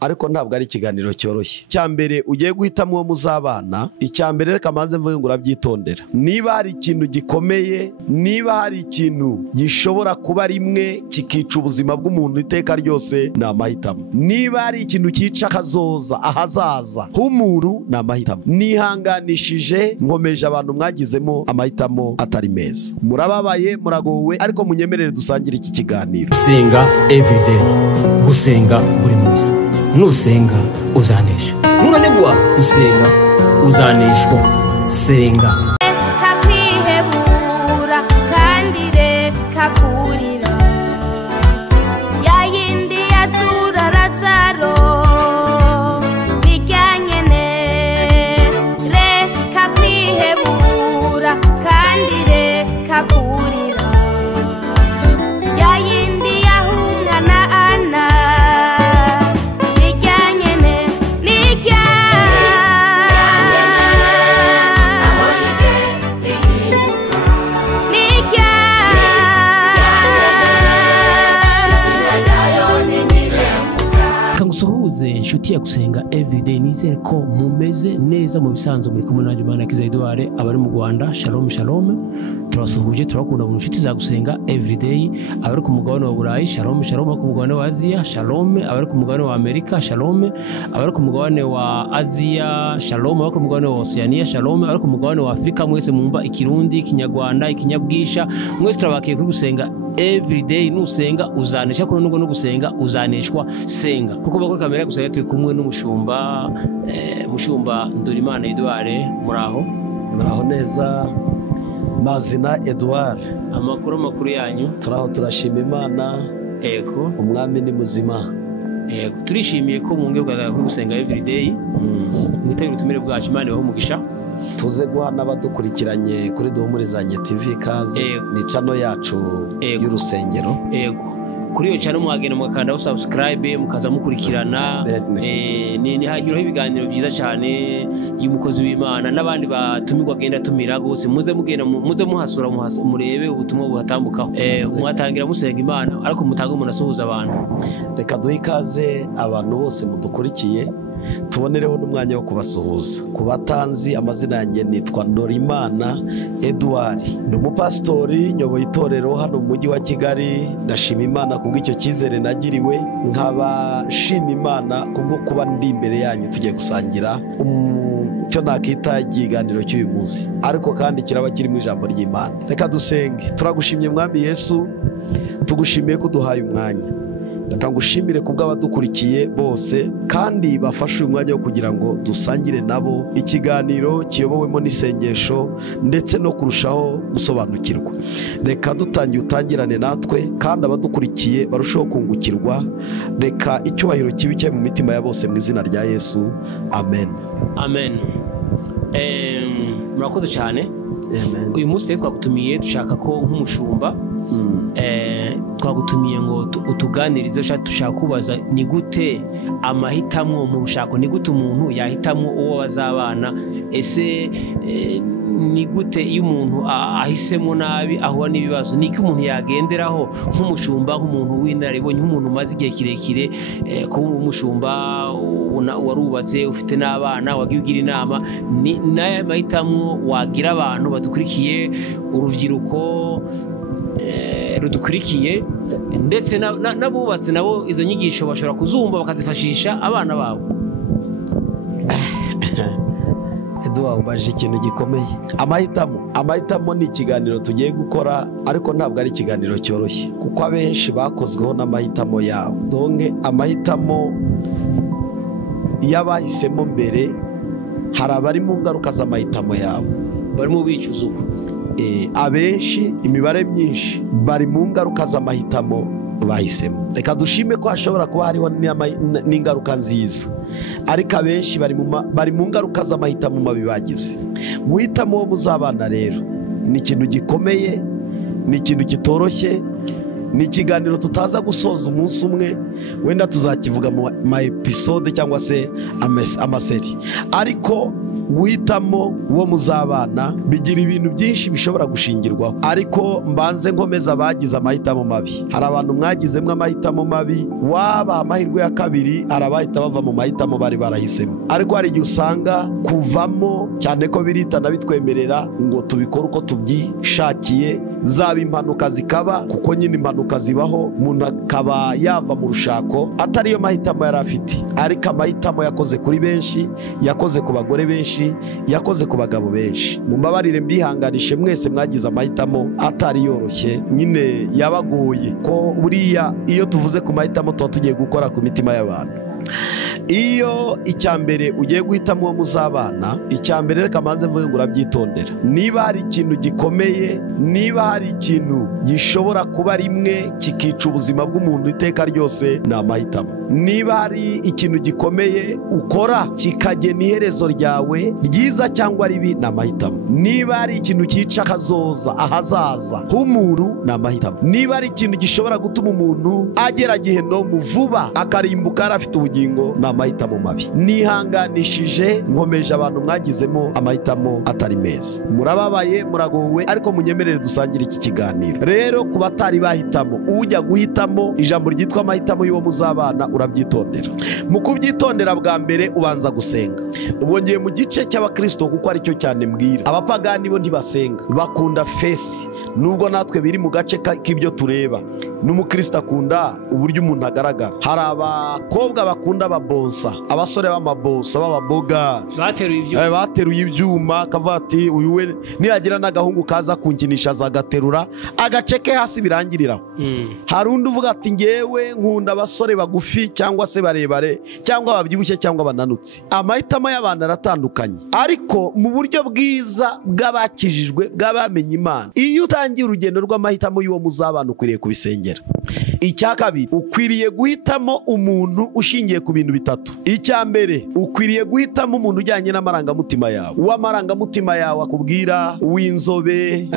ariko ntabwo ari ikiganiro cyoroshye. Cyambere ugiye guhitamo uwo muzabana, icyambere reka manze mvuge ngo urabyitondera. Niba hari ikintu gikomeye, niba hari ikintu gishobora kuba rimwe kikica ubuzima bw'umuntu iteka ryose, ni amahitamo. Niba hari ikintu cyica kazoza ahazaza h'umuntu, ni amahitamo. Nihanganishije nkomeje abantu mwagizemo amahitamo atari meza, murababaye, muragowe, ariko munyemerere dusangire iki kiganiro. Senga everyday, gusenga buri munsi. Nusenga uzanesha, nunanigwa gusenga uzaneshwa. Senga kakwihebura kandi reka kurira, yayindi yatura Lazaro bijyanyene. Reka kwihebura kandi reka kurira, yayindi yahumwa na Ana bijyanyene. Nijya kangusuhuze inshuti ya gusenga everyday. Nizere ko mumeze neza mu bisanzwe. Muri kumwe nanjye Manirakiza Edouard, abari mu Rwanda shalom shalom, turabasuhuje, turakunda mu inshuti za gusenga everyday. Abari ku mugabane wa Burayi shalom shalom, ku mugabane wa Aziya shalom, abari ku mugabane wa Amerika shalom, abari ku mugabane wa Aziya shalom, abari ku mugabane wa Oceania shalom, abari ku mugabane wa Afrika mwese mumva ikirundi, ikinyarwanda, ikinyabwisha, mwese turabakiye kuri gusenga everyday. Nusenga uzanesha, kuko nubwo no gusenga uzaneshwa. Senga kuko bakora kamera gusenga. Turi kumwe n'umushumba mushumba Ndorimana Edouard. Muraho neza Mazina Edouard. Amakuru yanyu? Turaho turashima Imana. Ego umwami ni muzima. Ego turishimiye ko mwongeye kugaragara kuri gusenga everyday. Mwitabire ubutumire bwacu, Imana ibahe umugisha. Tuze guha n'abadukurikiranye kuri Duhumurizanye TV kaze, ni channel yacu y'urusengero. Ego kuri iyo channel mwagenda mukanda subscribe, mukaza mukurikirana. Ni hanyuraho ibiganiro byiza cyane y'umukozi w'Imana, n'abandi batumirwa agenda tumira gose. Muze mugenda muze muhasura murebe ubutumwa buhatambukaho. Mwatangira musenga Imana, ariko mutange umuntu asuhuza abantu. Reka duhe ikaze abantu bose mudukurikiye, tubonereho n'umwanya wo kubasuhuza. Kubatanzi, amazina yanjye nitwa Ndorimana Edouard, ndi umupasitori, nyoboye itorero hano mu mujyi wa Kigali. Ndashima Imana kubw'icyo cyizere nagiriwe, nkaba shima Imana kubwo kuba ndi imbere yanyu tugiye gusangira cyo nakita ikiganiro cy'uyu munsi, ariko kandi kiraba kiri mu ijambo ry'Imana. Reka dusenge. Turagushimye Mwami Yesu, tugushimiye ko duhaye umwanya. Reka ngushimire kubw'abadukurikiye bose, kandi bafashe uyu mwanya wo kugira ngo dusangire nabo ikiganiro kiyobowemo n'isengesho, ndetse no kurushaho gusobanukirwa. Reka dutangiye utangirane natwe, kandi abadukurikiye barushaho kungukirwa. Reka icyubahiro kibe cye mu mitima ya bose, mu izina rya Yesu, amen. Amen. Murakoze cyane. Amen. Uyu munsi twagutumiye, dushaka ko nk'umushumba twagutumiye ngo utuganirize. Dushaka kubaza ni gute amahitamo mu rushako, ni gute umuntu yahitamo uwo bazabana. Ese ni gute iyo umuntu ahisemo nabi ahura n'ibibazo? Niki umuntu yagenderaho nk'umushumba, nk'umuntu w'inararibonye, nk'umuntu umaze igihe kirekire kuba umushumba, warubatse, ufite n'abana, wagiye ugira inama? Ni naye mahitamo wagira abantu badukurikiye, urubyiruko rudukurikiye, ndetse n'abubatse nabo izo nyigisho bashobora kuzumva bakazifashisha abana babo? Edouard, ubaje ikintu gikomeye. Amahitamo ni ikiganiro tugiye gukora, ariko ntabwo ari ikiganiro cyoroshye, kuko abenshi bakozweho n'amahitamo yabo. Donke amahitamo y'abahisemo mbere, hari abari mu ngaruka z'amahitamo yabo, barimo bicuza uko. Abenshi, imibare myinshi, bari mu ngaruka z'amahitamo bahisemo. Reka dushime ko hashobora kuba hariho n'ingaruka nziza, ariko abenshi bari mu ngaruka z'amahitamo mabi bagize. Guhitamo uwo muzabana rero ni ikintu gikomeye, ni ikintu kitoroshye, ni ikiganiro tutaza gusoza umunsi umwe, wenda tuzakivuga mu episode cyangwa se amaseri. Ariko guhitamo uwo muzabana bigira ibintu byinshi bishobora gushingirwaho, ariko mbanze nkomeza abagize amahitamo mabi. Hari abantu mwagizemo amahitamo mabi, waba amahirwe ya kabiri arabahita bava mu mahitamo bari barahisemo. Ariko hari igihe usanga kuvamo, cyane ko biritana bitwemerera ngo tubikore uko tubyishakiye, zaba impanuka zikaba, kuko nyine impanuka zibaho, umuntu akaba yava mu rushako atariyo mahitamo yari afite, ariko amahitamo yakoze kuri benshi, yakoze ku bagore benshi, yakoze ku bagabo benshi. Mumbabarire mbihanganishe mwese mwagize amahitamo atari yoroshye, nyine yabagoye, ko buriya iyo tuvuze ku mahitamo tuba tugiye gukora ku mitima y'abantu. Iyo icyambere ugiye guhitamo uwo muzabana, icyambere reka manze mvuge ngo urabyitondera. Niba hari ikintu gikomeye, niba hari ikintu gishobora kuba rimwe kikica ubuzima bw'umuntu iteka ryose, ni amahitamo. Niba hari ikintu gikomeye ukora kikagena iherezo ryawe ryiza cyangwa ribi, ni amahitamo. Niba hari ikintu cyica akazoza, ahazaza h'umuntu, ni amahitamo. Niba hari ikintu gishobora gutuma umuntu agera gihenomu vuba akarimbuka yari afite ubugingo, ni amahitamo mabi. Nihanganishije, nkomeje abantu mwagizemo amahitamo atari meza. Murababaye, muragowe, ariko munyemerere dusangire iki kiganiro. Rero ku batari bahitamo, ujya guhitamo ijambo ryitwa amahitamo y'uwo muzabana, urabyitondera. Mu kubyitondera bwa mbere ubanza gusenga. Ubwo ngiye mu gice cy'abakristo kuko aricyo cyane mbwira. Abapagani bo ntibasenga, bakunda fesi, nubwo natwe biri mu gace k'ibyo tureba. N'umukristo akunda uburyo umuntu agaragara. Hari abakobwa bakunda ababonsa, abasore b'amabonsa, b'ababoga, bateruye ibyuma, akavuga ati uyu we niyagira n'agahungu kaza kunkinisha azagaterura agaceke hasi birangiriraho. Hari undi uvuga ati ngewe nkunda abasore bagufi cyangwa se barebare cyangwa babyibushye cyangwa bananutse. Amahitamo y'abantu aratandukanye, ariko mu buryo bwiza bw'abakijijwe, bw'abamenye Imana, iyo utangiye urugendo rw'amahitamo y'uwo muzabana ukwiriye kubisengera. Icya kabiri, ukwiriye guhitamo umuntu ushingiye ku bintu bitatu. Icya mbere, ukwiriye guhitamo umuntu ujyanye n'amarangamutima yawe. Uw'amarangamutima yawe akubwira, uw'inzobe,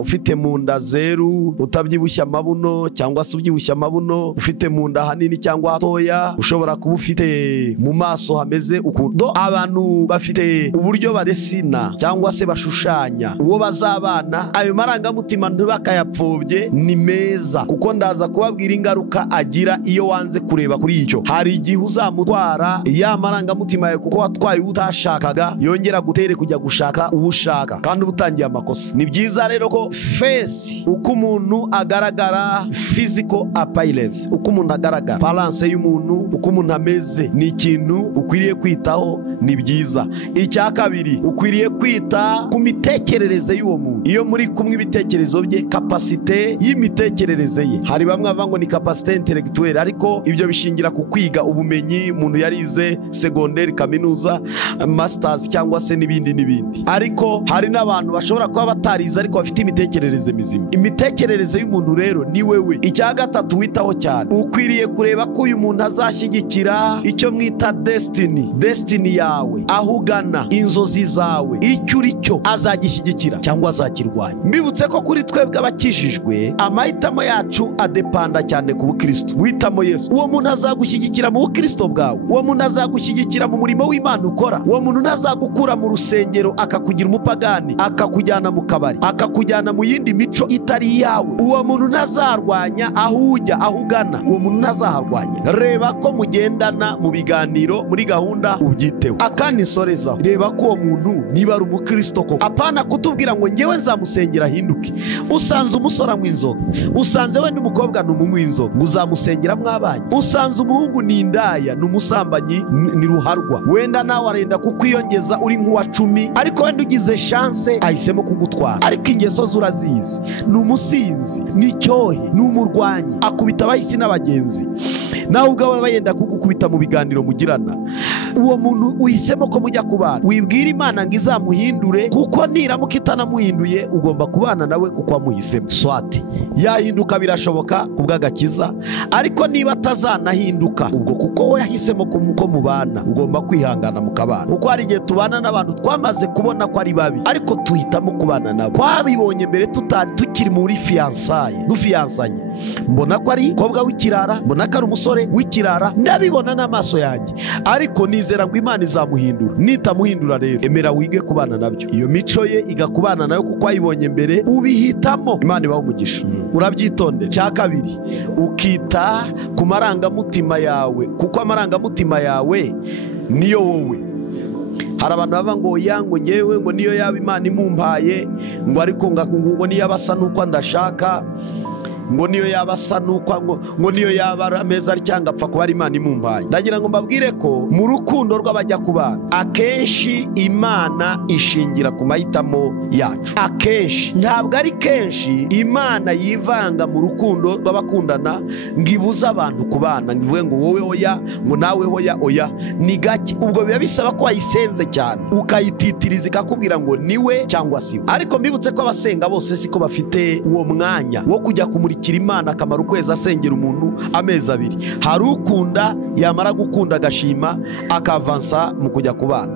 ufite mu nda zeru, utabyibushye amabuno cyangwa se ubyibushye amabuno, ufite mu nda hanini cyangwa hatoya, ushobora kuba ufite mu maso hameze ukuntu. Abantu bafite uburyo badesina cyangwa se bashushanya uwo bazabana, ayo marangamutima ntibakayapfobye, ni meza, kuko ndaza kubabwira ingaruka agira iyo wanze kureba kuri icyo. Hari igihe uzamutwara ya marangamutima yawe, kuko watwaye utashakaga, yongera gutere kujya gushaka uwo ushaka, kandi ubutangiye amakosa. Ni byiza rero ko face, uko umuntu agaragara, physical appearance, uko umuntu agaragara, balance y'umuntu, uko umuntu ameze, ni ikintu ukwiriye kwitaho, ni byiza. Icya kabiri, ukwiriye kwita ku mitekerereze y'uwo muntu. Iyo muri kumwe ibitekerezo bye, kapasite y'imitekerereze ye. Hari bamwe bavuga ngo ni kapasite intellectuelle, ariko ibyo bishingira ku kwiga ubumenyi umuntu yarize secondaire, kaminuza, masters cyangwa se n'ibindi. Ariko hari n'abantu bashobora kuba batarize ariko bafite imitekerereze mizima. Imitekerereze y'umuntu rero ni wewe. Icya gatatu witaho cyane, ukwiriye kureba ko uyu muntu azashyigikira icyo mwita destiny yawe, aho ugana, inzozi zawe, icyo uri cyo azagishyigikira cyangwa azakirwanya. Mbibutse ko kuri twebwe abakijijwe, amahitamo yacu adepanda cyane ku bukristo. Guhitamo Yesu, uwo muntu azagushyigikira mu bukristo bwawe, uwo muntu azagushyigikira mu murimo w'Imana ukora, uwo muntu ntazagukura mu rusengero akakugira umupagani, akakujyana mu kabari, akakujyana mu yindi mico itari iyawe. Uwo muntu ntazarwanya aho ujya, aho ugana, uwo muntu ntazaharwanya. Reba ko mugendana mu biganiro, muri gahunda, ubyiteho. Akandi nsoreza, reba ko uwo muntu niba ari umukristo ko, apana kutubwira ngo ngewe nzamusengera ahinduke. Usanze umusore anywa inzoga, usanze wenda umukobwa ni umunywi w'inzoga, ngo uzamusengera mwabanye. Usanze umuhungu ni indaya, ni umusambanyi, ni ruharwa, wenda nawe arenda kukwiyongeza uri nk'uwa 10, ariko wenda ugize chance ahisemo kugutwara. Ariko ingeso ze urazizi, ni umusinzi, ni cyohe, ni umurwanyi, akubita abahisi n'abagenzi, nawe ubwawe bayenda kugukubita mu biganiro mugirana. Uwo muntu uhisemo ko mujya kubana, wibwira Imana ngo izamuhindure, kuko niramuka itanamuhinduye ugomba kubana nawe kuko wamuhisemo. Swati yahinduka birashoboka kubw'agakiza, ariko niba atazanahinduka, ubwo kuko we yahisemo ko mubana, ugomba kwihangana mukabana. Kuko hari igihe tubana n'abantu twamaze kubona ko ari babi, ariko tuhitamo kubana nabo. Twabibonye mbere tukiri muri fiançailles, dufiansanye, mbona ko ari umukobwa w'ikirara, mbona ko ari umusore w'ikirara, ndabibona n'amaso yanjye, ariko ukizera ngo Imana izamuhindura. Nitamuhindura rero emera wige kubana nabyo, iyo mico ye igakubana nayo kuko ayibonye mbere, ubihitamo. Imana ibaho umugisha. Urabyitondera. Cya kabiri, ukita ku marangamutima yawe, kuko amarangamutima yawe niyo wowe. Hari abantu bava ngo oya ngo ngewe ngo niyo yaba Imana imumpaye ngo ariko ngo niyo abasa nuko ndashaka, ngo niyo yaba asa nuko ngo niyo yaba ameza cyangwa apfa kuba ari Imana imumpaye. Ndagira ngo mbabwire ko mu rukundo rw'abajya kubana, akenshi Imana ishingira ku mahitamo yacu. Akenshi, ntabwo ari kenshi Imana yivanga mu rukundo rw'abakundana ngo ibuze abantu kubana, ngo ivuge ngo wowe oya, ngo nawe oya. Oya, ni gake. Ubwo biba bisaba ko wayisenze cyane, ukayititiriza ikakubwira ngo niwe cyangwa si we. Ariko mbibutse ko abasenga bose siko bafite uwo mwanya wo kujya kumurikira Imana akamara ukwezi asengera umuntu amezi 2. Hari ukunda, yamara gukunda agashima akavansa mu kujya kubana.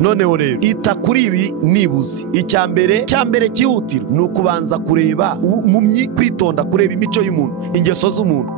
Noneho rero ita kuri ibi nibuze. Icya mbere cyihutira ni ukubanza kureba kwitonda, kureba imico y'umuntu, ingeso z'umuntu,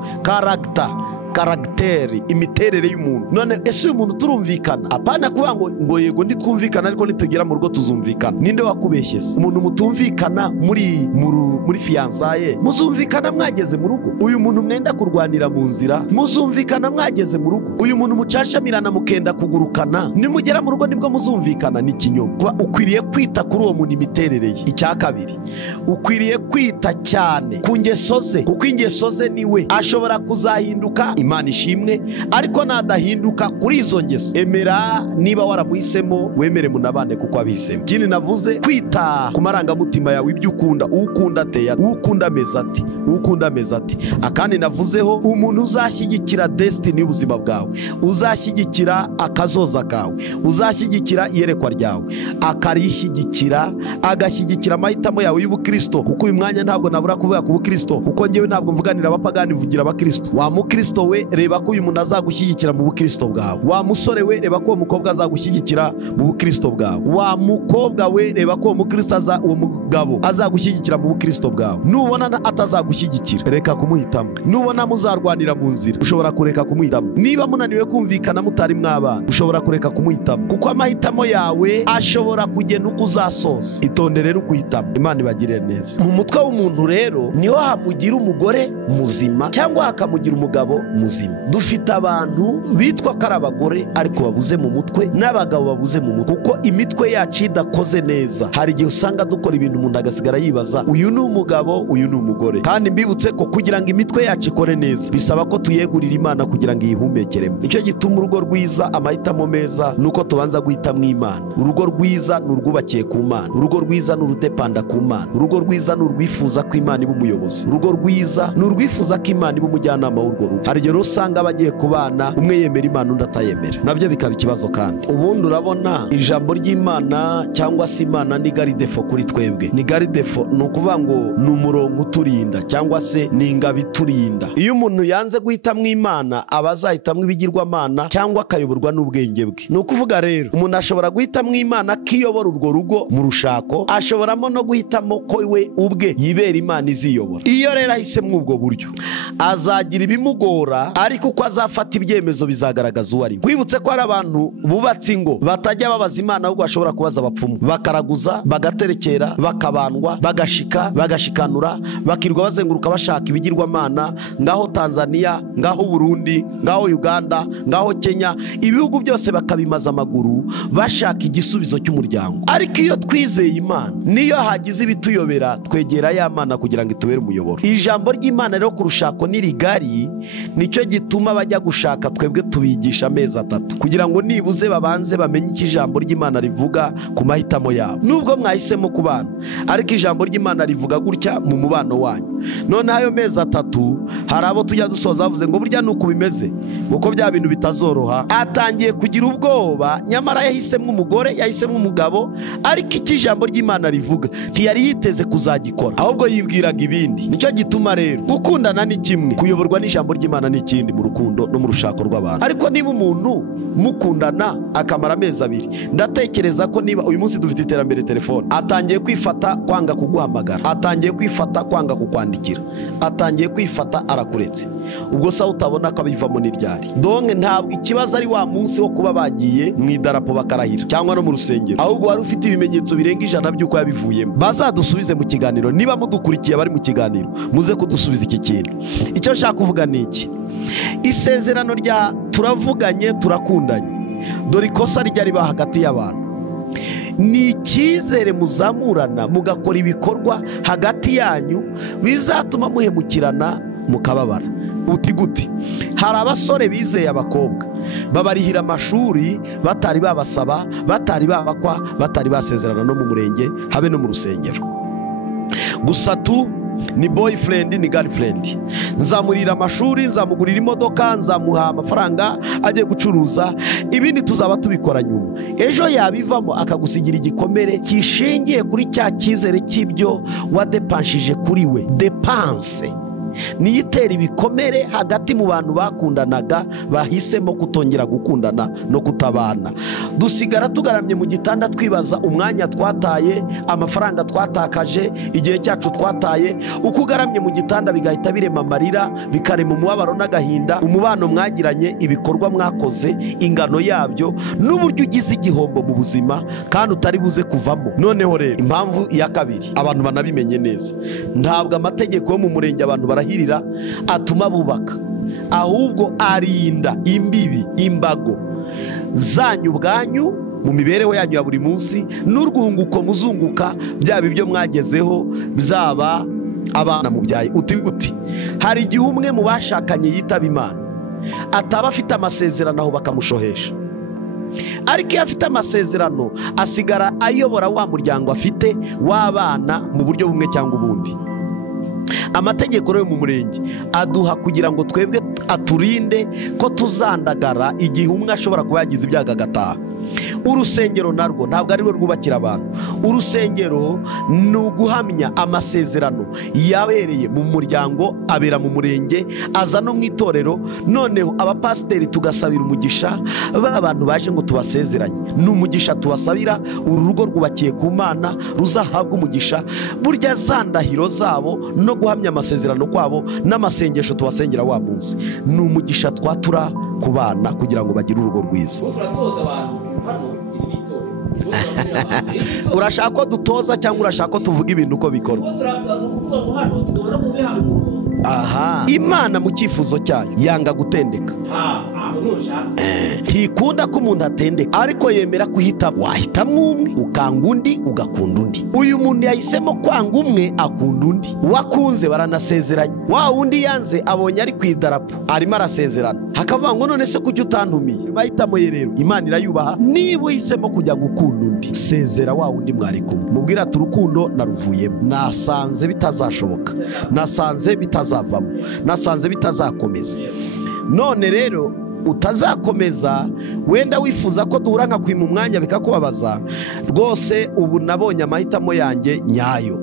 karagiteri, imiterere y'umuntu. None ese uyu muntu turumvikana? Apana kuvuga ngo yego ntitwumvikana ariko nitugera mu rugo tuzumvikana. Ninde wakubeshye se? Umuntu mutumvikana muri fiyansaye muzumvikana mwageze mu rugo. Uyu muntu mwenda kurwanira mu nzira muzumvikana mwageze mu rugo. Uyu muntu mucashamirana mukenda kugurukana, nimugera mu rugo nibwo muzumvikana. Ni kinyoma. Ukwiriye kwita kuri uwo muntu imiterere ye. Icya kabiri, ukwiriye kwita cyane ku ngeso ze, kuko ingeso ze niwe ashobora kuzahinduka, Imana ishimwe, ariko nadahinduka kuri izo ngeso, emera niba waramuhisemo wemere munabane kuko abihisemo. Ikindi navuze, kwita ku marangamutima yawe, ibyo ukunda, ukunda ateye ati, ukunda ameze ati, ukunda ameze ati. Akandi navuzeho, umuntu uzashyigikira destiny y'ubuzima bwawe, uzashyigikira akazoza kawe, uzashyigikira iyerekwa ryawe, akarishyigikira, agashyigikira amahitamo yawe y'ubukristo. Kuko uyu mwanya ntabwo nabura kuvuga ku bukristo, kuko ngewe ntabwo mvuganira abapagani, vugira abakristo. Wa mukristo we, reba ko uyu muntu azagushyigikira mu bukristo bwawe. Wa musore we, reba ko uwo mukobwa azagushyigikira mu bukristo bwawe. Wa mukobwa we, reba ko uwo mugabo azagushyigikira mu bukristo bwawe. Nubona atazagushyigikira, reka kumuhitamo. Nubona muzarwanira mu nzira, ushobora kureka kumuhitamo. Niba munaniwe kumvikana mutari mwabana, ushobora kureka kumuhitamo, kuko amahitamo yawe ashobora kugena uko uzasoza. Itondere rero ukuhitamo. Imana ibagirire neza. Mu mutwe w'umuntu rero niho hamugira umugore muzima cyangwa hakamugira umugabo muzima. Dufite abantu bitwa ko ari abagore ariko babuze mu mutwe, n'abagabo babuze mu mutwe, kuko imitwe yacu idakoze neza. Hari igihe usanga dukora ibintu umuntu agasigara yibaza, uyu ni umugabo, uyu ni umugore. Kandi mbibutse ko kugira ngo imitwe yacu ikore neza, bisaba ko tuyegurira Imana kugira ngo iyihumekeremo. Nicyo gituma urugo rwiza, amahitamo meza, nuko tubanza guhitamo Imana. Urugo rwiza ni urwubakiye ku Mana, urugo rwiza ni urudepanda ku Mana, urugo rwiza ni urwifuza ko Imana iba umuyobozi, urugo rwiza ni urwifuza ko Imana iba umujyanama w'urwo rugo. Hari igihe usanga bagiye kubana, umwe yemera Imana undi atayemera, nabyo bikaba ikibazo. Kandi ubundi urabona ijambo ry'Imana cyangwa se Imana ni garidefo kuri twebwe. Ni garidefo ni ukuvuga ngo ni umurongo uturinda cyangwa se ni ingabo iturinda. Iyo umuntu yanze guhitamo Imana, aba azahitamo ibigirwamana cyangwa akayoborwa n'ubwenge bwe. Ni ukuvuga rero, umuntu ashobora guhitamo Imana akiyobora urwo rugo mu rushako, ashoboramo no guhitamo ko we ubwe yibera Imana iziyobora. Iyo rero ahisemo ubwo buryo, azagira ibimugora, ariko uko azafata ibyemezo bizagaragaza uwo ari we. Wibutse ko hari abantu bubatse ingo batajya babaza Imana, ahubwo bashobora kubaza abapfumu, bakaraguza, bagaterekera, bakabandwa, bagashika, bagashikanura, bakirwa bazenguruka bashaka ibigirwamana, ngaho Tanzania, ngaho Burundi, ngaho Uganda, ngaho Kenya, ibihugu byose bakabimaza amaguru bashaka igisubizo cy'umuryango. Ariko iyo twizeye Imana, niyo hagize ibituyobera, twegera ya Mana kugira ngo itubere umuyoboro. Ijambo ry'Imana rero ku rushako ni rigari, nicyo gituma bajya gushaka twebwe tubigisha amezi 3 kugira ngo nibuze babanze bamenye iki ijambo ry'Imana rivuga ku mahitamo yabo. Nubwo mwahisemo kubana, ariko ijambo ry'Imana rivuga gutya mu mubano wanyu. None ayo mezi 3 hari abo tujya dusoza bavuze ngo burya nuko bimeze, uko bya bintu bitazoroha, atangiye kugira ubwoba, nyamara yahisemo umugore, yahisemo umugabo, ariko iki ijambo ry'Imana rivuga ntiyari yiteze kuzagikora, ahubwo yibwiraga ibindi. Nicyo gituma rero gukundana ni kimwe, kuyoborwa n'ijambo ry'Imana n'ikindi mu rukundo no mu rushako rw'abantu. Ariko niba umuntu mukundana akamara amezi 2, ndatekereza ko niba uyu munsi dufite iterambere telefone, atangiye kwifata kwanga kuguhamagara, atangiye kwifata kwanga kukwandikira, atangiye kwifata arakuretse, ubwo sa utabona ko abivamo n'iryari. Donke ntabwo ikibazo ari wa munsi wo kuba bagiye mu idarapo bakarahira cyangwa no mu rusengero, ahubwo wari ufite ibimenyetso birenga 100 by'uko yabivuyemo. Bazadusubize mu kiganiro, niba mudukurikiye bari mu kiganiro muze kudusubiza iki kintu. Icyo nshaka kuvuga ni iki: isezerano rya turavuganye turakundanye, dore ikosa rijya riba hagati y'abantu, ni icyizere muzamurana mugakora ibikorwa hagati yanyu bizatuma muhemukirana mukababara. Uti gute? Hari abasore bizeye abakobwa babarihira amashuri batari babasaba, batari babakwa, batari basezerana no mu murenge habe no mu rusengero. Gusa tu ni boyfriend ni girlfriend, nzamurira amashuri, nzamugurira imodoka, nzamuha amafaranga ajye gucuruza, ibindi tuzaba tubikora nyuma. Ejo yabivamo akagusigira igikomere kishingiye kuri cya cyizere cy'ibyo wadepanshije kuri we. Depanse niyitera ibikomere hagati mu bantu bakundanaga bahisemo kutongera gukundana no kutabana. Dusigara tugaramye mu gitanda twibaza umwanya twataye, amafaranga twatakaje, igihe cyacu twataye. Uko ugaramye mu gitanda bigahita birema amarira, bikarema umubabaro n'agahinda, umubano mwagiranye, ibikorwa mwakoze, ingano yabyo, n'uburyo ugize igihombo mu buzima kandi utari buze kuvamo. Noneho rero impamvu ya kabiri abantu banabimenye neza, ntabwo amategeko yo mu murenge abantu barahirira atuma bubaka, ahubwo arinda imbibi, imbago zanyu ubwanyu mu mibereho yanyu ya buri munsi, n'urwunguko muzunguka byaba ibyo mwagezeho, bizaba abana mubyaye. Uti hari igihe umwe mu bashakanye yitaba Imana ataba afite amasezerano aho bakamushohesha, ariko iyo afite amasezerano asigara ayobora wa muryango afite w'abana mu buryo bumwe cyangwa ubundi. Amategeko yo mu murenge aduha kugira ngo twebwe aturinde ko tuzandagara igihe umwe ashobora kuba yagize ibyago agataha. Urusengero narwo ntabwo ari rwo rwubakira abantu. Urusengero ni uguhamya amasezerano yabereye mu muryango, abera mu murenge, aza no mu itorero. Noneho abapasiteri tugasabira umugisha abantu baje ngo tubasezeranye, ni umugisha tubasabira. Uru rugo rwubakiye ku Mana ruzahabwa umugisha. Burya zandahiro zabo no guhamya amasezerano kwabo n'amasengesho tubasengera wa munsi, ni umugisha twatura ku bana kugira ngo bagire urugo rwiza. Urashaka ko dutoza cyangwa urashaka ko tuvuga ibintu uko bikorwa? Aha, Imana mu cyifuzo cyayo yanga gutendeka. Ntikunda ko umuntu atendeka, ariko yemera kuhita. Wahitamo umwe ukanga undi, ugakunda undi. Uyu muntu yahisemo kwanga umwe akunda undi. Wakunze baranasezeranye, wa wundi yanze abonye ari ku idarapo arimo arasezerana, hakavuga ngo none se kuki utantumiye? Mahitamo ye rero Imana irayubaha. Niba uhisemo kujya gukunda undi, sezera wa wundi mwari kumwe, mubwira ati urukundo naruvuyemo, nasanze bitazashoboka, nasanze bitazavamo, nasanze bitazakomeza. None rero utazakomeza, wenda wifuza ko duhura nka kwima umwanya bikakubabaza, rwose ubu nabonye amahitamo yanjye nyayo.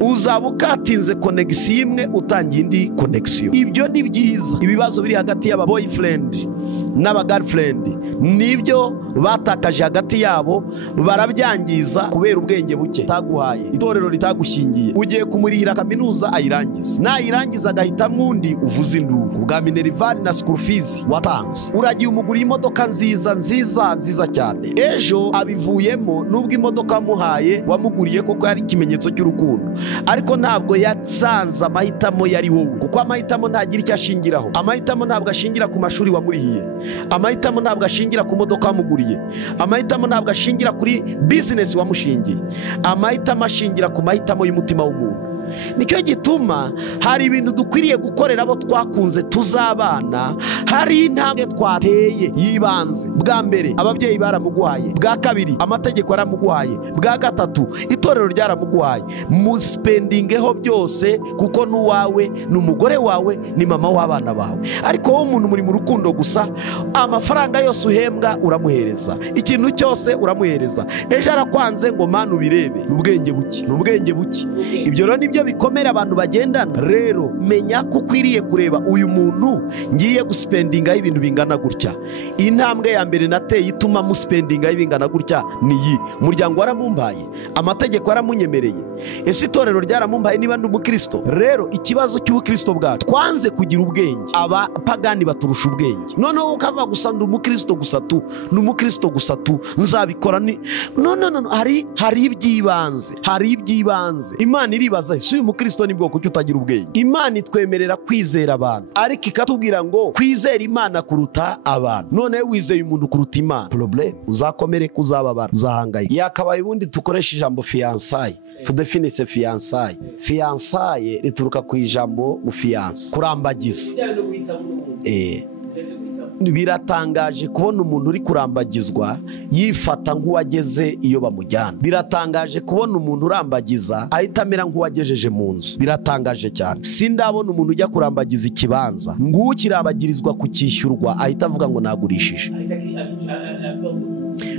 Uzaba ukatinze konegisiyo imwe utangiye indi konegisiyo. Ibyo ni byiza. Ibibazo biri hagati y'aba boyfriend n'aba girlfriend nibyo batakaje hagati yabo, barabyangiza kubera ubwenge buke taguhaye, itorero litagushingiye. Ugiye kumurihira kaminuza ayirangiza, nayirangiza agahitamo undi uvuza induru bwa minerivani na school fees watanze. Uragiye umugura imodoka nziza nziza nziza cyane, ejo abivuyemo nubwo imodoka wamuhaye wamuguriye koko yari ikimenyetso cy'urukundo, ariko ntabwo yatsanze amahitamo yari wowe, kuko amahitamo ntagira icyo ashingiraho. Amahitamo ntabwo ashingira ku mashuri wamurihiye, amahitamo ntabwo ashingira ku modoka wamuguriye, amahitamo ntabwo ashingira kuri business wamushingiye, amahitamo ashingira ku mahitamo y'umutima w'umuntu. Nicyo gituma hari ibintu dukwiriye gukorera abo twakunze tuzabana. Hari intambwe twateye yibanze. Bwa mbere ababyeyi baramuguhaye, bwa kabiri amategeko yaramuguhaye, bwa gatatu itorero ryaramuguhaye. Muspendingeho byose, kuko n'uwawe, n'umugore wawe, ni mama w'abana bawe. Ariko wowe umuntu muri mu rukundo gusa, amafaranga yose uhembwa uramuhereza, ikintu cyose uramuhereza. Ejo arakwanze ngo Mana ubirebe, n'ubwenge buke, n'ubwenge buke. Ibyo rero nibyo nibyo bikomera abantu bagendana. Rero menya ko ukwiriye kureba uyu muntu ngiye guspendingaho ibintu bingana gutya. Intambwe ya mbere nateye ituma muspendingaho ibingana gutya niyi: umuryango waramumbaye, amategeko yaramunyemereye, ese itorero ryaramumbaye niba ndi umukristo. Rero ikibazo cy'ubukristo bwacu, twanze kugira ubwenge. Abapagani baturusha ubwenge, noneho ukava gusa ndi umukristo gusa tu, ni umukristo gusa tu, nzabikora ni no. Hari iby'ibanze. Imana iribaza ese uyu mukristo ni bwoko ki utagira ubwenge? Imana itwemerera kwizera abantu, ariko ikatubwira ngo kwizera Imana kuruta abantu. None wizeye umuntu kuruta Imana, problem uzakomere, kuzababara, uzahangayika. Yakabaye ubundi dukoresha ijambo fiançailles. Tudefinitse fiançailles rituruka ku ijambo fiance, kurambagiza. Biratangaje kubona umuntu uri kurambagizwa yifata nk'uwageze iyo bamujyana. Biratangaje kubona umuntu urambagiza ahita amera nk'uwagejeje mu nzu. Biratangaje cyane. Sindabona umuntu ujya kurambagiza ikibanza ngo ukirambagirizwa kukishyurwa ahita avuga ngo nagurishije.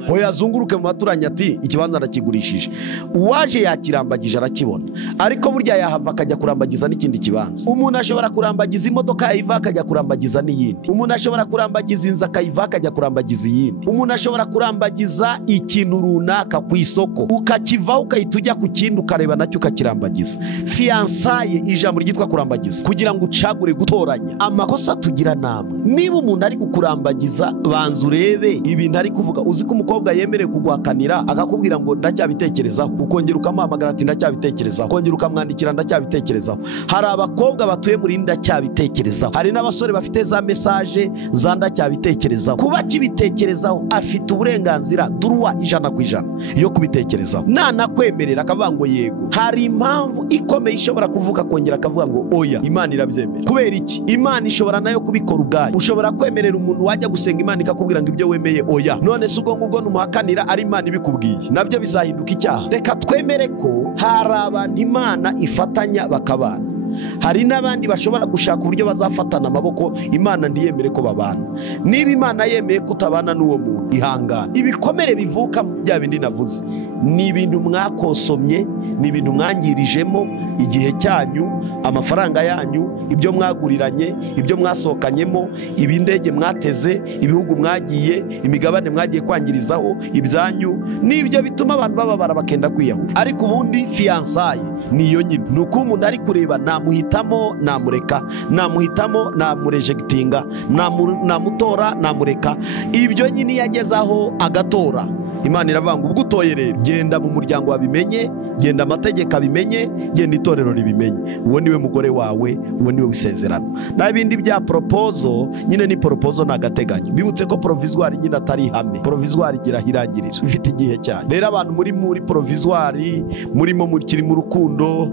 Hoya azunguruke mu baturanyi ati ikibanza arakigurishije. Uwaje yakirambagije arakibona, ariko burya yahava akajya kurambagiza n'ikindi kibanza. Umuntu ashobora kurambagiza imodoka yayiva akajya kurambagiza n'iyindi. Umuntu ashobora kurambagiza inzu akayiva akajya kurambagiza iyindi. Umuntu ashobora kurambagiza ikintu runaka ku isoko ukakivaho ukahita ujya ku kindi ukareba nacyo ukakirambagiza. Fiançailles ijambo ryitwa kurambagiza, kugira ngo ucagure, gutoranya. Amakosa tugira namwe, niba umuntu ari kukurambagiza banza urebe ibintu ari kuvuga. Uzi ko umukobwa yemerewe kuguhakanira akakubwira ngo ndacyabitekerezaho, ukongera ukamuhamagara ati ndacyabitekerezaho, ukongera ukamwandikira ndacyabitekerezaho. Hari abakobwa batuye muri ndacyabitekerezaho, hari n'abasore bafite za message za ndacyabitekerezaho. Kuba kibitekerezaho afite uburenganzira duruwa 100% yo kubitekerezaho. Nanakwemerera akavuga ngo yego, hari impamvu ikomeye ishobora kuvuga, kongera akavuga ngo oya, Imana irabyemera. Kubera iki? Imana ishobora nayo kubikora ubwayo. Ushobora kwemerera umuntu wajya gusenga Imana ikakubwira ngo ibyo wemeye oya, none se ubwo ngubwo numuhakanira ari Imana ibikubwiye, nabyo bizahinduka icyaha. Reka twemere ko hari abantu Imana ifatanya bakabana, hari n'abandi bashobora gushaka uburyo bazafatana amaboko. Imana ndiyemere ko babana. Niba Imana yemeye kutabana n'uwo muntu, ihangana. Ibikomere bivuka bya bindi navuze ni ibintu mwakosomye, ni ibintu mwangirijemo igihe cyanyu, amafaranga yanyu, ibyo mwaguriranye, ibyo mwasohokanyemo, ibindege mwateze, ibihugu mwagiye, imigabane mwagiye kwangirizaho ibyanyu. Nibyo bituma abantu bababara bakenda kwiyahura. Ariko ubundi fiançailles niyo nyine, nuko umuntu ari kureba namuhitamo namureka, namuhitamo namurejectinga, namutora namureka. Ibyo nyine yagezaho agatora. Imana iravuga ngo ubwo utoye rero genda mu muryango wabimenye, genda amategeko abimenye, genda itorero ribimenye. Uwo niwe mugore wawe, uwo niwe wisezerano. N'ibindi bya proposal nyine ni proposal n'agateganyo. Bibutse ko provisoire nyine atari ihame. Provisoire igira hirangirira, ifite igihe cyane. Rero abantu muri provisoire murimo mukiri mu rukundo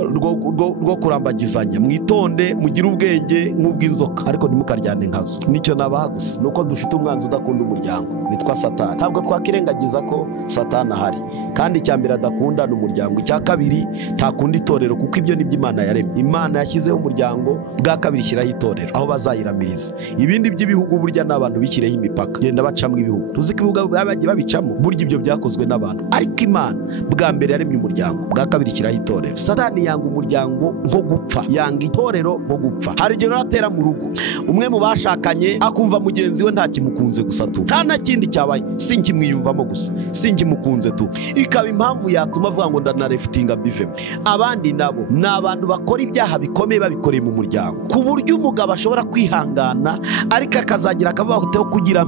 rwo kurambagizanya, mwitonde, mugire ubwenge nk'ubw'inzoka, ariko ntimukaryane nkazo. Nicyo nabaha gusa, nuko dufite umwanzi udakunda umuryango witwa Satani. Ntabwo twakirengagiza ko Satani ahari, kandi icyambere adakunda n'umuryango. Icya kabiri ntakunda itorero, kuko ibyo nibyo Imana yaremye. Imana yashyizeho umuryango, bwa kabiri ishyiraho itorero aho bazayiramiriza. Ibindi by'ibihugu burya n'abantu bishyireho imipaka, genda bacamo ibihugu. Tuzi ko ibihugu bagiye babicamo, burya ibyo byakozwe n'abantu. Ariko Imana bwa mbere yaremye umuryango, bwa kabiri ishyiraho itorero. Satani yanga umuryango nko gupfa, yanga itorero nko gupfa. Hari igihe atera mu rugo, umwe mu bashakanye akumva mugenzi we ntakimukunze gusa tu, nta na kindi cyabaye, sinkimwiyumvamo gusa, sinkimukunze tu, ikaba impamvu yatuma avuga ngo ndanarefutinga bivemo. Abandi nabo ni abantu bakora ibyaha bikomeye babikoreye mu muryango, ku buryo umugabo ashobora kwihangana ariko akazagira akavuga ngo kugira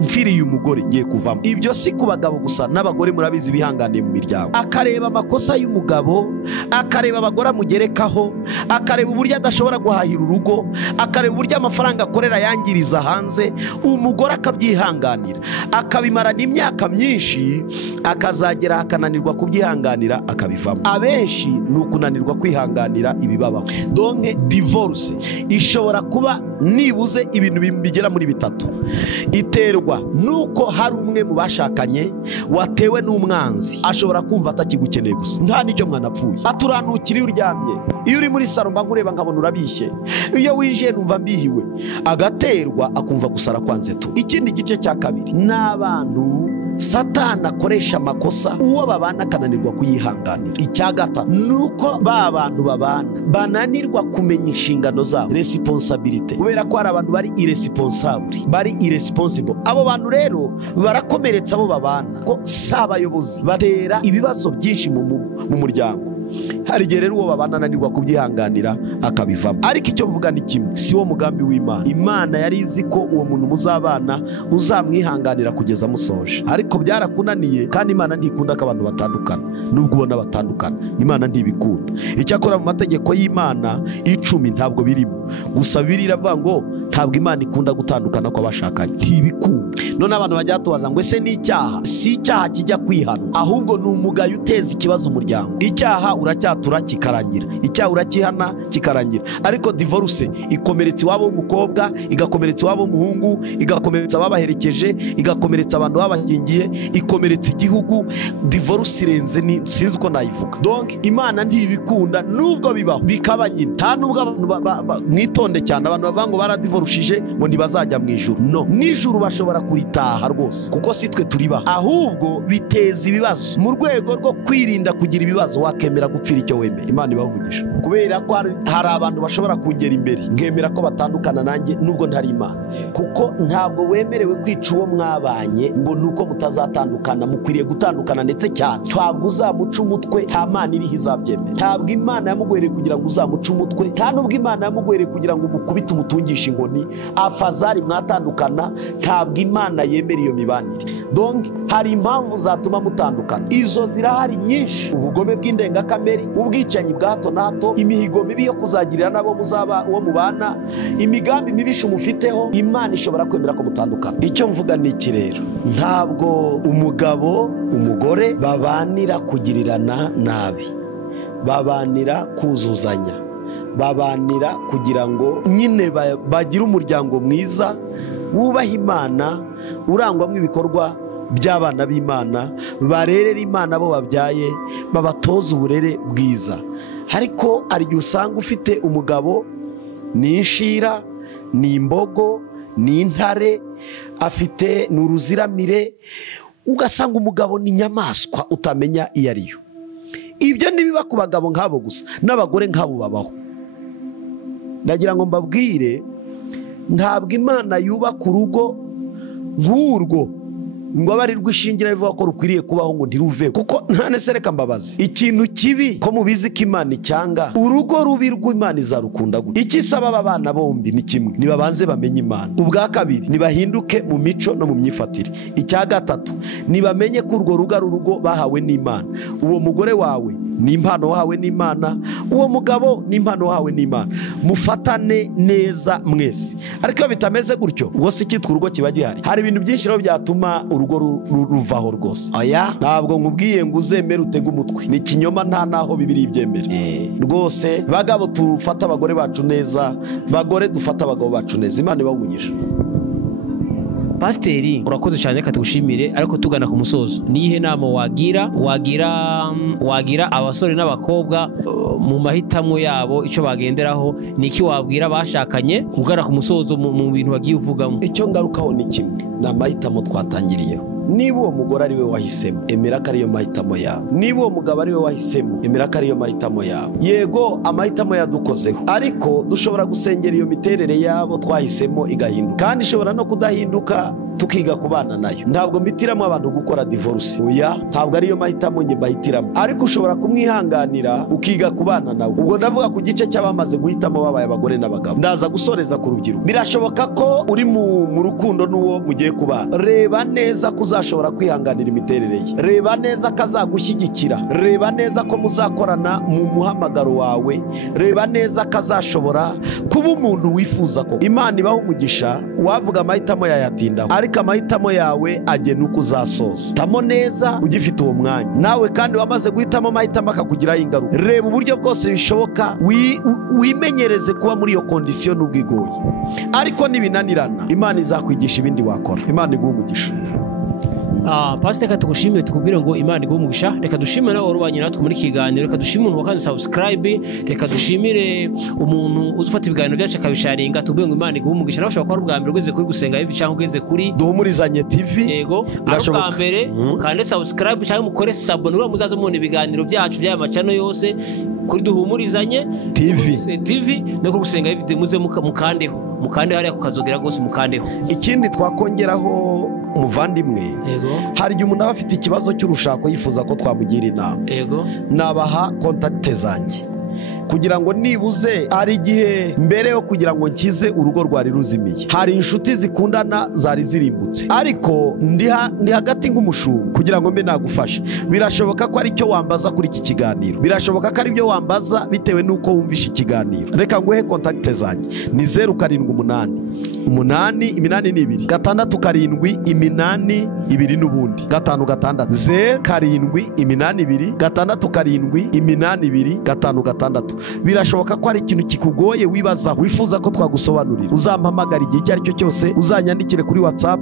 mfiriye umugore ngiye kuvamo. Ibyo si ku bagabo gusa, n'abagore murabizi bihanganiye mu miryango. Akareba amakosa y'umugabo, akareba abagore amugerekaho, akareba uburyo adashobora guhahira urugo, akareba uburyo amafaranga akorera yangiriza hanze, umugore akabyihanganira, akabimarana imyaka myinshi, akazagera akananirwa kubyihanganira akabivamo. Abenshi ni ukunanirwa kwihanganira ibibabaho. Donc divorce ishobora kuba nibuze ibintu bigera muri bitatu. Iterwa nuko hari umwe mu bashakanye watewe n'umwanzi, ashobora kumva atakigukeneye gusa, nta nicyo mwanapfuye, aturanukira iyo uryamye, iyo uri muri saro mba nkureba nkabona urabishye, iyo winjiye numva mbihiwe. Agaterwa akumva gusara kwanze tu. Ikindi gice cya kabiri n'abantu Satani akoresha amakosa uwo babana akananirwa kuyihanganira. Icya gatatu nuko ba bantu babana bananirwa kumenya inshingano zabo, responsibility, kubera ko hari abantu bari irresponsible, bari irresponsible. Abo bantu rero barakomeretsa abo babana ko si abayobozi, batera ibibazo byinshi mu muryango. Hari igihe rero uwo babana ananirwa kubyihanganira akabivamo. Ariko icyo mvuga ni kimwe, si wo mugambi w'Imana. Imana yari izi ko uwo muntu muzabana uzamwihanganira kugeza musoje, ariko byarakunaniye. Kandi Imana ntikunda ko abantu batandukana. Nubwo ubona batandukana, Imana ntibikunda. Icyakora mu mategeko y'Imana 10 ntabwo birimo. Gusa Bibiliya iravuga ngo ntabwo Imana ikunda gutandukana kw'abashakanye, ntibikunda. None abantu bajya tubaza ngo ese ni icyaha? Si icyaha kijya kwihana, ahubwo ni umugayo uteza ikibazo umuryango. Icyaha uracyatura kikarangira, icyaha urakihana kikarangira. Ariko divorce ikomeretsa iwabo w'umukobwa, igakomeretsa iwabo w'umuhungu, igakomeretsa ababaherekeje, igakomeretsa abantu babashyingiye, ikomeretsa igihugu. Divorce irenze ni sinzi uko nayivuga. Donc Imana ntibikunda, nubwo bibaho bikaba nyine. Nta nubwo abantu mwitonde cyane abantu bavuga ngo baradivorushije ngo ntibazajya mu ijuru. No, n'ijuru bashobora kuritaha rwose, kuko si twe turibaha, ahubwo biteza ibibazo. Mu rwego rwo kwirinda kugira ibibazo, wakemera gupfira icyo wemeye. Imana ibahe umugisha, kubera ko hari abantu bashobora kungera imbere nkemera ko batandukana nanjye nubwo ntari Imana, kuko ntabwo wemerewe kwica uwo mwabanye ngo nuko mutazatandukana. Mukwiriye gutandukana ndetse cyane. Ntabwo uzamuca umutwe, nta Mana iriho izabyemera. Ntabwo Imana yamuguhereye kugira ngo uzamuce umutwe, nta nubwo Imana yamuguhereye kugira ngo umukubite umutungishe inkoni. Afazari mwatandukana. Ntabwo Imana yemera iyo mibanire. Donc hari impamvu zatuma mutandukana, izo zirahari nyinshi: ubugome bw'indengakamere, ubwicanyi bwa hato na hato, imihigo mibi yo kuzagirira nabo muzaba uwo mubana, imigambi mibisha umufiteho. Imana ishobora kwemera ko mutandukana. Icyo mvuga ni iki rero, ntabwo umugabo umugore babanira kugirirana nabi, babanira kuzuzanya, babanira kugira ngo nyine bagire umuryango mwiza wubaha Imana, urangwamo ibikorwa by'abana b'Imana, barerera Imana abo babyaye, babatoza uburere bwiza. Ariko ari igihe usanga ufite umugabo ni inshira, ni imbogo, ni intare, afite n'uruziramire, ugasanga umugabo ni inyamaswa utamenya iyo ariyo. Ibyo ntibiba ku bagabo nk'abo gusa, n'abagore nk'abo babaho. Ndagira ngo mbabwire, ntabwo Imana yubaka urugo nk'urwo ngo abe ari rwo ishingira ivuga ko rukwiriye kubaho ngo ntiruve. Kuko ntanese reka mbabazi, ikintu kibi ko mubizi ko Imana icyanga, urugo rubi rw'Imana izarukunda gute? Ikisaba aba bana bombi ni kimwe: nibabanze bamenye Imana. Ubwa kabiri, nibahinduke mu mico no mu myifatire. Icya gatatu, nibamenye ko urwo rugo ari urugo bahawe n'Imana. Uwo mugore wawe ni impano wahawe n'Imana, uwo mugabo ni impano wahawe n'Imana. Mufatane neza mwese. Ariko iyo bitameze gutyo, ubwo si cyitwa urugo kiba gihari. Hari ibintu byinshi rero byatuma urugo ruvaho rwose. Oya, ntabwo nkubwiye ngo uzemere utege umutwe, ni ikinyoma, nta naho Bibiliya ibyemera. Rwose bagabo dufata abagore bacu neza, bagore dufata abagabo bacu neza. Imana ibahe umugisha. Pasiteri, urakoze cyane, reka tugushimire. Ariko tugana ku musozo, niyihe nama wagira abasore n'abakobwa mu mahitamo yabo, icyo bagenderaho? Niki wabwira bashakanye ugana ku musozo mu bintu bagiye uvugamo? Icyo ngarukaho ni kimwe, ni amahitamo twatangiriyeho. Niba uwo mugore ari we wahisemo, emera ko ariyo mahitamo yawe. Niba uwo mugabo ari we wahisemo, emera ko ariyo mahitamo yawe. Yego, amahitamo yadukozeho, ariko dushobora gusengera iyo miterere yabo twahisemo igahinduka, kandi ishobora no kudahinduka tukiga kubana nayo. Ntabwo mbitiramo abantu gukora divorce, oya, ntabwo ariyo mahitamo njye mbahitiramo, ariko ushobora kumwihanganira ukiga kubana nawe. Ubwo ndavuga ku gice cy'abamaze guhitamo babaye abagore n'abagabo. Ndaza gusoreza ku rubyiruko. Birashoboka ko uri mu rukundo n'uwo mugiye kubana, reba neza ko uzashobora kwihanganira imiterere ye, reba neza ko azagushyigikira, reba neza ko muzakorana mu muhamagaro wawe, reba neza ko azashobora kuba umuntu wifuza ko. Imana ibahe umugisha. Wavuga amahitamo yayatindaho, ariko amahitamo yawe agena uko uzasoza. Tamo neza ugifite uwo mwanya nawe, kandi wamaze guhitamo amahitamo akakugiraho ingaruka. Reba uburyo bwose bishoboka, wimenyereze kuba muri iyo kondisiyo n'ubwo igoye. Ariko nibinanirana, Imana izakwigisha ibindi wakora. Imana iguhe umugisha. Pastor reka tugushimire tukubwire ngo Imana iguhe umugisha. Reka dushimire nawe warubanye natwe muri kiganiro. Reka dushimire umuntu wakaze subscribe. Reka dushimire umuntu uzufata ibiganiro byacu akabisharinga. Tubwire ngo Imana iguhe umugisha. Nawe ushobora kuba ubwa mbere ugeze kuri gusenga Evi cyangwa ugeze kuri Duhumurizanye TV. Yego. Ubwa mbere kandi subscribe cyangwa mukore sabone ura muzaza mubona ibiganiro byacu by'aya macano yose kuri Duhumurizanye TV no kuri gusenga Evi muze mukandeho hariya kukazogera gose mukandeho. Ikindi twakongeraho umuvandimwe, hari igihe umuntu aba afite ikibazo cy'urushako yifuza ko twamugira inama, nabaha kontakite zanjye kugira ngo nibuze hari igihe mbere yo kugira ngo nkize urugo rwari ruzimiye, hari inshuti zikundana zari zirimbutse, ariko ndi hagati nk'umushumba kugira ngo mbe nagufasha. Birashoboka ko ari cyo wambaza kuri iki kiganiro, birashoboka ko ari byo wambaza bitewe n'uko wumvisha ikiganiro. Reka nguhe kontakite zanjye ni 078 8 82 6 7 8 n'ubundi 5 6 7 8 6 7 8 birashoboka ko ari ikintu kikugoye wibaza wifuza ko twagusobanurira, uzampamagara igihe icyo ari cyo cyose, uzanyandikire kuri WhatsApp,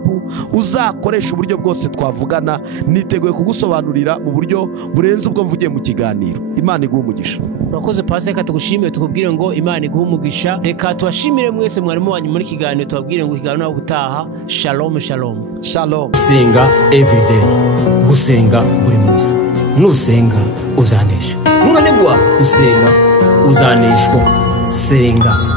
uzakoresha uburyo bwose twavugana, niteguye kugusobanurira mu buryo burenze ubwo mvugiye mu kiganiro. Imana iguhe umugisha. Urakoze Pastor, reka tugushimire tukubwire ngo Imana iguhe umugisha. Reka tubashimire mwese mwarimu wanyu muri kiganiro, tubabwire ngo ikiganiro naho gutaha. Shalom. Senga everyday, gusenga buri munsi. Nusenga uzanesha, nunanigwa gusenga uzaneshwa. Senga.